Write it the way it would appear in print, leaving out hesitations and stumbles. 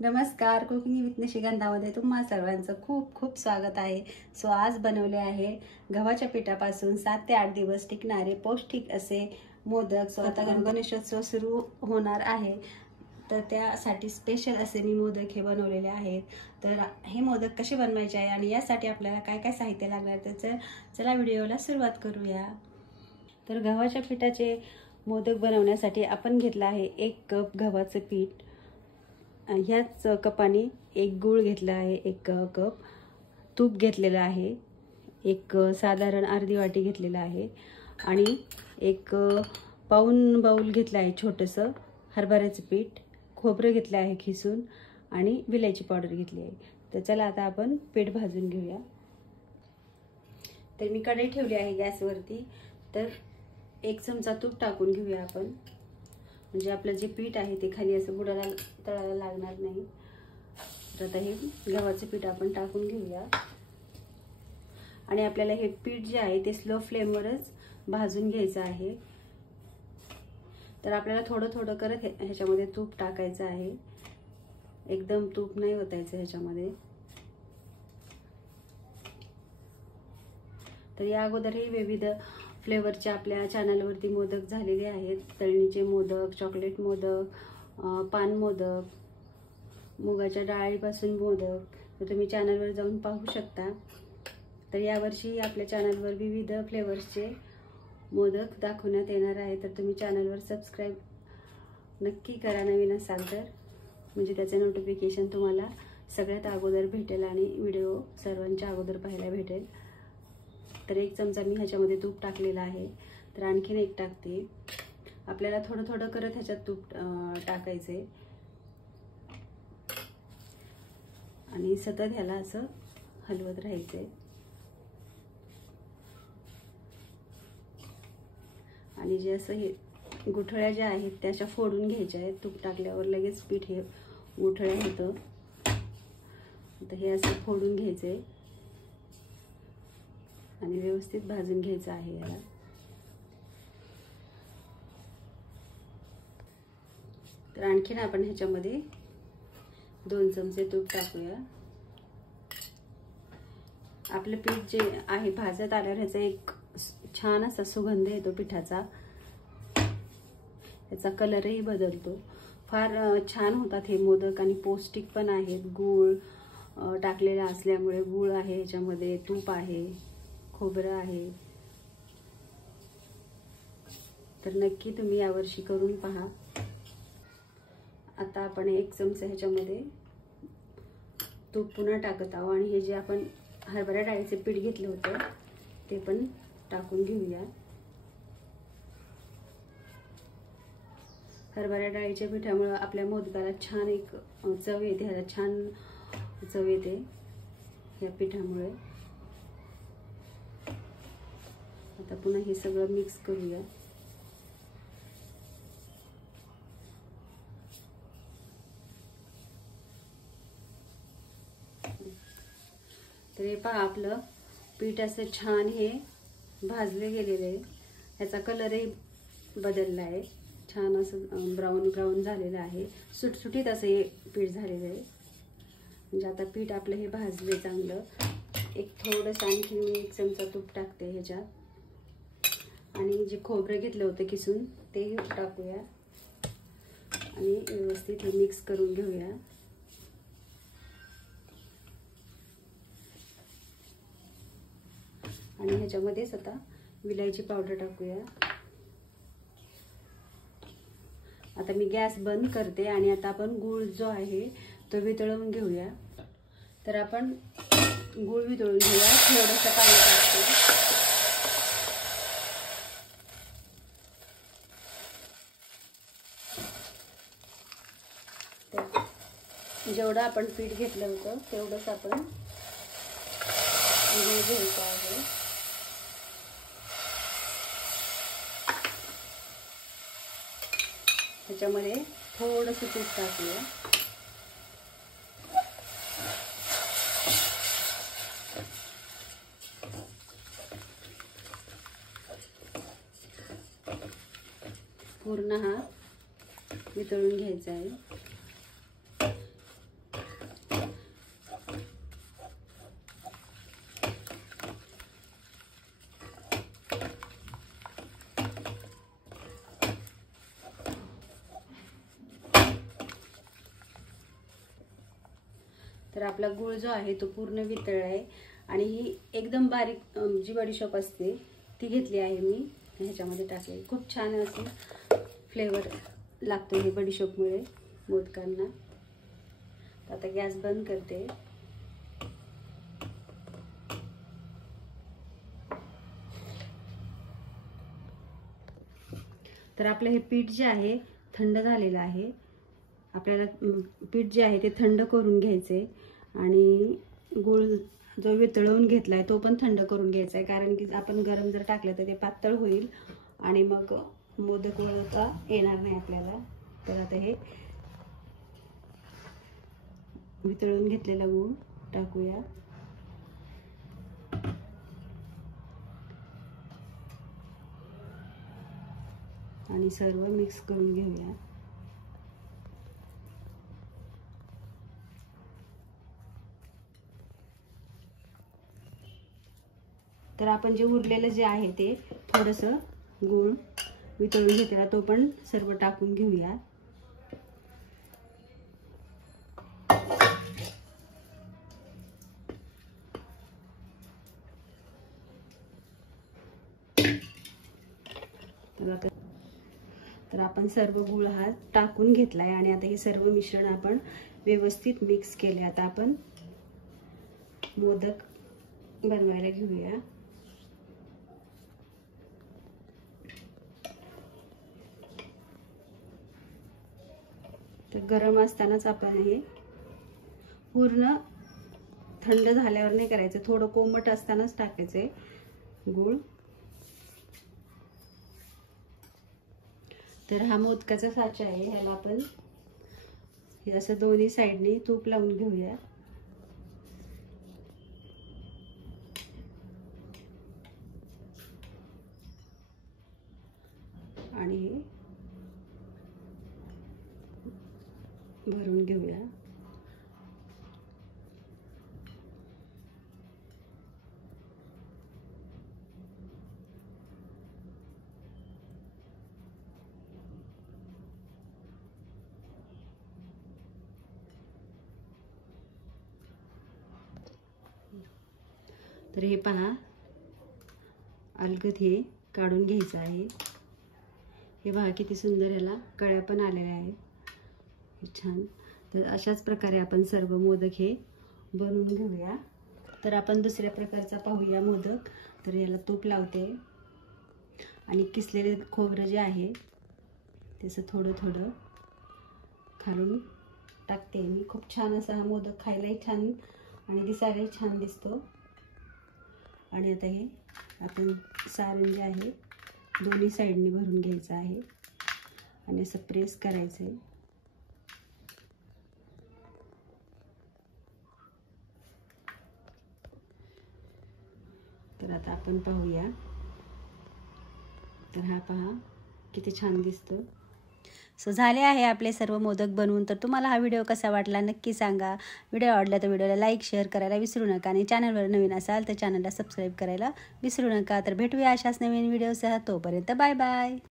नमस्कार, cooking with निशिगंधामध्ये तुम्हा सर्वांचं खूप खूप स्वागत आहे. सो आज बनवले आहे गव्हाच्या पिठापासून 7 ते 8 दिवस टिकणारे पौष्टिक असे मोदक. सो आता गणेशोत्सव सुरू होणार आहे, तर त्यासाठी स्पेशल असे मी मोदक हे बनवलेले आहेत. तर हे मोदक कसे बनवायचे आहे आणि यासाठी आपल्याला काय काय साहित्य लागणार तर चला व्हिडिओला सुरुवात करूया. तर गव्हाच्या पिठाचे मोदक बनवण्यासाठी आपण घेतला आहे 1 कप गव्हाचं पीठ. ह्याच कपाने 1 गूळ घेतला आहे, 1 कप तूप घेतलेलं आहे, एक साधारण अर्धी वाटी घेतलेला आहे आणि 1 पाऊण बाउल घेतला आहे छोटंसं हरभऱ्याचं पीठ. खोबरं घेतलं आहे खिसून आणि विलायची पावडर घेतली आहे. तर चला आता आपण पीठ भाजून घेऊया. तर मी कढई ठेवली आहे गॅसवरती. तर 1 चमचा तूप टाकून घेऊया आपण, म्हणजे आपलं जे पीठ आहे ते खाली असं बुडाला तळायला लागणार नाही. तर आता हे गव्हाचं पीठ आपण टाकून घेऊया आणि आपल्याला हे पीठ जे आहे ते स्लो फ्लेमवरच भाजून घ्यायचं आहे. तर आपल्याला थोडं थोडं करत ह्याच्यामध्ये तूप टाकायचं आहे, एकदम तूप नाही ओतायचं ह्याच्यामध्ये. तर या अगोदरही विविध फ्लेवरचे आपल्या चॅनलवरती मोदक झालेले आहेत. तळणीचे मोदक, चॉकलेट मोदक, पान मोदक, मुगाच्या डाळीपासून मोदक, तर तुम्ही चॅनलवर जाऊन पाहू शकता. तर यावर्षी आपल्या चॅनलवर विविध फ्लेवर्सचे मोदक दाखवण्यात येणार आहे. तर तुम्ही चॅनलवर सबस्क्राईब नक्की करा नवीन असाल तर, म्हणजे त्याचे नोटिफिकेशन तुम्हाला सगळ्यात अगोदर भेटेल आणि व्हिडिओ सर्वांच्या अगोदर पाहायला भेटेल. तर 1 चमचा मी ह्याच्यामध्ये तूप टाकलेला आहे. तर आणखीन 1 टाकते. आपल्याला थोडं थोडं करत ह्याच्यात तूप टाकायचे आणि सतत ह्याला असं हलवत राहायचे. आणि जे असं हे गुठळ्या ज्या आहेत त्या अशा फोडून घ्यायच्या आहेत. तूप टाकल्यावर लगेच पीठ हे गुठळ्या होतं. तर हे असं फोडून घ्यायचे आणि व्यवस्थित भाजून घ्यायचं आहे याला. तर आणखीन आपण ह्याच्यामध्ये 2 चमचे तूप टाकूया. आपलं पीठ जे आहे भाजत आल्यावर ह्याचा एक छान असा सुगंध येतो पिठाचा, याचा कलरही बदलतो. फार छान होतात हे मोदक आणि पौष्टिक पण आहेत. गूळ टाकलेला असल्यामुळे, गूळ आहे ह्याच्यामध्ये, तूप आहे, खोबरं आहे. तर नक्की तुम्ही यावर्षी करून पहा. आता आपण 1 चमचा ह्याच्यामध्ये तूप पुन्हा टाकत आहोत आणि हे जे आपण हरभरा डाळीचे पीठ घेतलं होतं ते पण टाकून घेऊया. हरभरा डाळीच्या पिठामुळे आपल्या मोदकाला छान एक चव येते, ह्याला छान चव येते या पिठामुळे. आता पुन्हा हे सगळं मिक्स करूया. तर हे पहा, आपलं पीठ असं छान हे भाजले गेलेलं आहे. ह्याचा कलरही बदलला आहे, छान असं ब्राऊन ब्राऊन झालेलं आहे. सुटसुटीत असं हे पीठ झालेलं आहे. म्हणजे आता पीठ आपलं हे भाजले चांगलं. एक थोडंसं आणखी मी 1 चमचा तूप टाकते ह्याच्यात आणि जे खोबरं घेतलं होतं किसून ते टाकूया आणि व्यवस्थित हे मिक्स करून घेऊया. आणि ह्याच्यामध्येच आता विलायची पावडर टाकूया. आता मी गॅस बंद करते आणि आता आपण गूळ जो आहे तो वितळवून घेऊया. तर आपण गूळ वितळून घेऊया. थोडंसं पाणी टाकते. जेवढं आपण पीठ घेतलं होतं तेवढंच आपण गूळ घ्यायचं आहे. ह्याच्यामध्ये थोडंसं तूप टाकूया. पूर्ण हा वितळून घ्यायचा आहे. तर आपला गूळ जो आहे तो पूर्ण वितळला आहे आणि ही एकदम बारीक जी बडीशोप असते ती घेतली आहे मी, ह्याच्यामध्ये टाकले. खूप छान असे फ्लेवर लागतो हे बडीशोपमुळे मोदकांना. आता गॅस बंद करते. तर आपलं हे पीठ जे आहे थंड झालेलं आहे. आपल्याला पीठ जे आहे ते थंड करून घ्यायचे आणि गूळ जो वितळवून घेतलाय तो पण थंड करून घ्यायचा आहे, कारण की आपण गरम जर टाकलं तर ते पातळ होईल आणि मग मोदक वळवता येणार नाही आपल्याला. तर आता हे वितळून घेतलेला गूळ टाकूया आणि सर्व मिक्स करून घेऊया. तर आपण जे उरलेलं जे आहे ते थोडंसं गूळ वितळून घेतलेला तो पण सर्व टाकून घेऊया. तर आपण सर्व गूळ हा टाकून घेतलाय आणि आता हे सर्व मिश्रण आपण व्यवस्थित मिक्स केले. आता आपण मोदक बनवायला घेऊया. तर गरम असतानाच आपण हे पूर्ण थंड झाल्यावर नाही करायचं, थोडं कोमट असतानाच टाकायचे गूळ. तर हा मोदकाचा साचा आहे, ह्याला आपण हे असं दोन्ही साइडनी तूप लावून घेऊया आणि हे भरून घेऊया. तर हे पहा, अलगद हे काढून घ्यायचं आहे. हे पहा किती सुंदर याला कळ्या पण आलेल्या आहेत, छान. तर अशाच प्रकारे आपण सर्व मोदक हे बनवून घेऊया. तर आपण दुसऱ्या प्रकारचा पाहूया मोदक. तर याला तूप लावते आणि किसलेले खोबरं जे आहे त्याचं थोडं थोडं खालून टाकते मी. खूप छान असा हा मोदक खायलाही छान आणि दिसायलाही छान दिसतो. आणि आता हे आपण सारण जे आहे दोन्ही साइडनी भरून घ्यायचं आहे आणि असं प्रेस करायचं आहे. तर आता आपण पाहूया. तर हा पहा किती छान दिसतो. सो झाले आहे आपले सर्व मोदक बनवून. तर तुम्हाला हा व्हिडिओ कसा वाटला नक्की सांगा. व्हिडिओ आवडला तर व्हिडिओला लाईक शेअर करायला विसरू नका आणि चॅनलवर नवीन असाल तर चॅनलला सबस्क्राईब करायला विसरू नका. तर भेटूया अशाच नवीन व्हिडिओसह. तोपर्यंत बाय बाय.